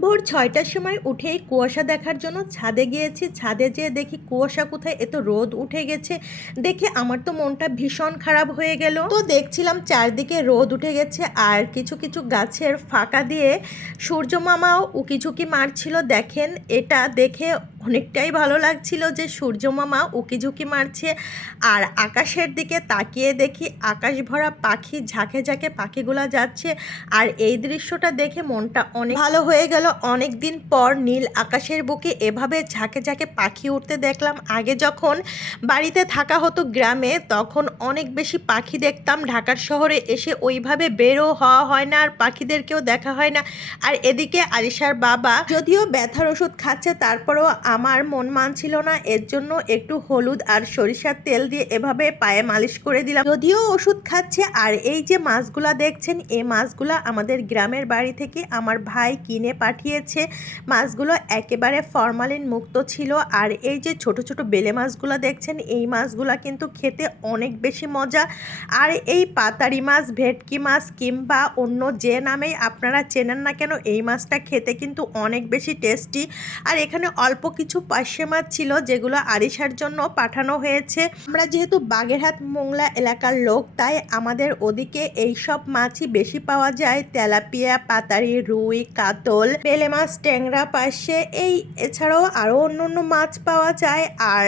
ভোর ছয়টার সময় উঠেই কুয়াশা দেখার জন্য ছাদে গিয়েছি। ছাদে যেয়ে দেখি কুয়াশা কোথায়? এত রোদ উঠে গেছে। দেখে আমার তো মনটা ভীষণ খারাপ হয়ে গেল। তো দেখছিলাম চারদিকে রোদ উঠে গেছে আর কিছু কিছু গাছের ফাঁকা দিয়ে সূর্য মামাও উকিঝুঁকি মারছিল। দেখেন এটা দেখে অনেকটাই ভালো লাগছিল যে সূর্য মামা উকি ঝুঁকি মারছে আর আকাশের দিকে তাকিয়ে দেখি আকাশ ভরা পাখি ঝাঁকে ঝাঁকে পাখিগুলো যাচ্ছে। আর এই দৃশ্যটা দেখে মনটা অনেক ভালো হয়ে গেল। অনেক দিন পর নীল আকাশের বুকে এভাবে ঝাঁকে ঝাঁকে পাখি উঠতে দেখলাম। আগে যখন বাড়িতে থাকা হতো গ্রামে, তখন অনেক বেশি পাখি দেখতাম। ঢাকার শহরে এসে ওইভাবে বেরো, হওয়া হয় না, আর পাখিদেরকেও দেখা হয় না। আর এদিকে আলিশার বাবা যদিও ব্যথার ওষুধ খাচ্ছে, তারপরেও আমার মন মানছিল না, এর জন্য একটু হলুদ আর সরিষার তেল দিয়ে এভাবে পায়ে মালিশ করে দিলাম। যদিও ওষুধ খাচ্ছে, আর এই যে মাছগুলা দেখছেন, এই মাছগুলা আমাদের গ্রামের বাড়ি থেকে আমার ভাই কিনে পাঠিয়েছে। মাছগুলো একেবারে ফরমালিন মুক্ত ছিল, আর এই যে ছোট ছোট বেলে মাছগুলো দেখছেন, এই মাছগুলা কিন্তু খেতে অনেক বেশি মজা। আর এই পাতারি মাছ, ভেটকি মাছ কিংবা অন্য যে নামেই আপনারা চেনেন না কেন, এই মাছটা খেতে কিন্তু অনেক বেশি টেস্টি। আর এখানে অল্প কিছু পার্শে মাছ ছিল যেগুলো আরিশার জন্য পাঠানো হয়েছে। আমরা যেহেতু বাগেরহাট মোংলা এলাকার লোক, তাই আমাদের ওদিকে এই সব মাছই বেশি পাওয়া যায়। তেলাপিয়া, পাতারি, রুই, কাতল, বেলে মাছ, ট্যাংরা পাশে এই এছাড়াও আরও অন্য অন্য মাছ পাওয়া যায়। আর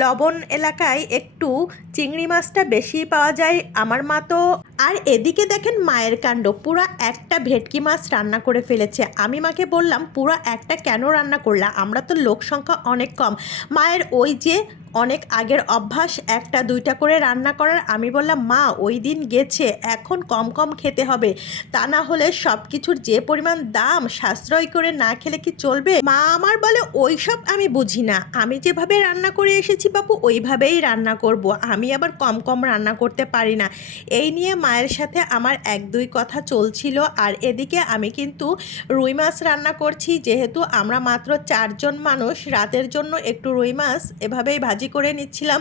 লবণ এলাকায় একটু চিংড়ি মাছটা বেশি পাওয়া যায় আমার মা তো আর এদিকে দেখেন মায়ের কাণ্ড, পুরো একটা ভেটকি মাছ রান্না করে ফেলেছে। আমি মাকে বললাম, পুরো একটা কেন রান্না করলা? আমরা তো লোক সংখ্যা অনেক কম। মায়ের ওই যে অনেক আগের অভ্যাস, একটা, দুইটা করে রান্না করার। আমি বললাম, মা, ওই দিন গেছে, এখন কম কম খেতে হবে। তা না হলে সব কিছুর যে পরিমাণ দাম, সাশ্রয় করে না খেলে কি চলবে? মা আমার বলে ওই সব আমি বুঝি না। আমি যেভাবে রান্না করে এসেছি বাপু, ওইভাবেই রান্না করব। আমি আবার কম কম রান্না করতে পারি না। এই নিয়ে মায়ের সাথে আমার এক, দুই কথা চলছিল। আর এদিকে আমি কিন্তু রুই মাছ রান্না করছি। যেহেতু আমরা মাত্র চারজন মানুষ, রাতের জন্য একটু রুই মাছ এভাবেই ভাজি করে নিচ্ছিলাম।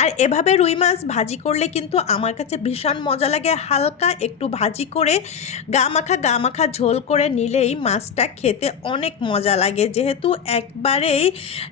আর এভাবে রুই মাছ ভাজি করলে কিন্তু আমার কাছে ভীষণ মজা লাগে। হালকা একটু ভাজি করে গা মাখা গা মাখা ঝোল করে নিলেই মাছটা খেতে অনেক মজা লাগে। যেহেতু একবারেই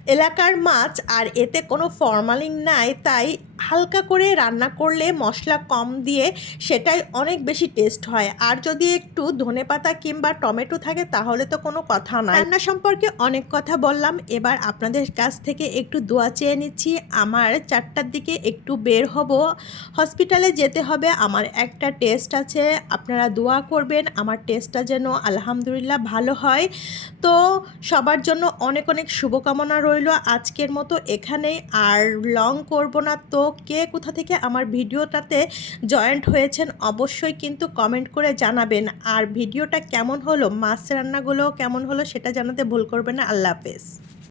এলাকার মাছ আর এতে কোনো ফরমালিন নাই, তাই হালকা করে রান্না করলে মশলা কম দিয়ে সেটাই অনেক বেশি টেস্ট হয়। আর যদি একটু ধনেপাতা কিংবা টমেটো থাকে তাহলে তো কোনো কথা নাই রান্না সম্পর্কে অনেক কথা বললাম। এবার আপনাদের কাছ থেকে একটু দোয়া চেয়ে নিচ্ছি। আমার চারটার দিকে একটু বের হব। হসপিটালে যেতে হবে। আমার একটা টেস্ট আছে। আপনারা দোয়া করবেন। আমার টেস্টটা যেন আলহামদুলিল্লাহ ভালো হয়। তো সবার জন্য অনেক অনেক শুভকামনা রইল আজকের মতো এখানেই। আর লং করব না তো কে কোথা থেকে আমার ভিডিওটাতে জয়েন্ট হয়েছেন অবশ্যই কিন্তু কমেন্ট করে জানাবেন। আর ভিডিওটা কেমন হলো? মাছ রান্নাগুলো কেমন হলো? সেটা জানাতে ভুল করবে না। আল্লাহ হাফেজ।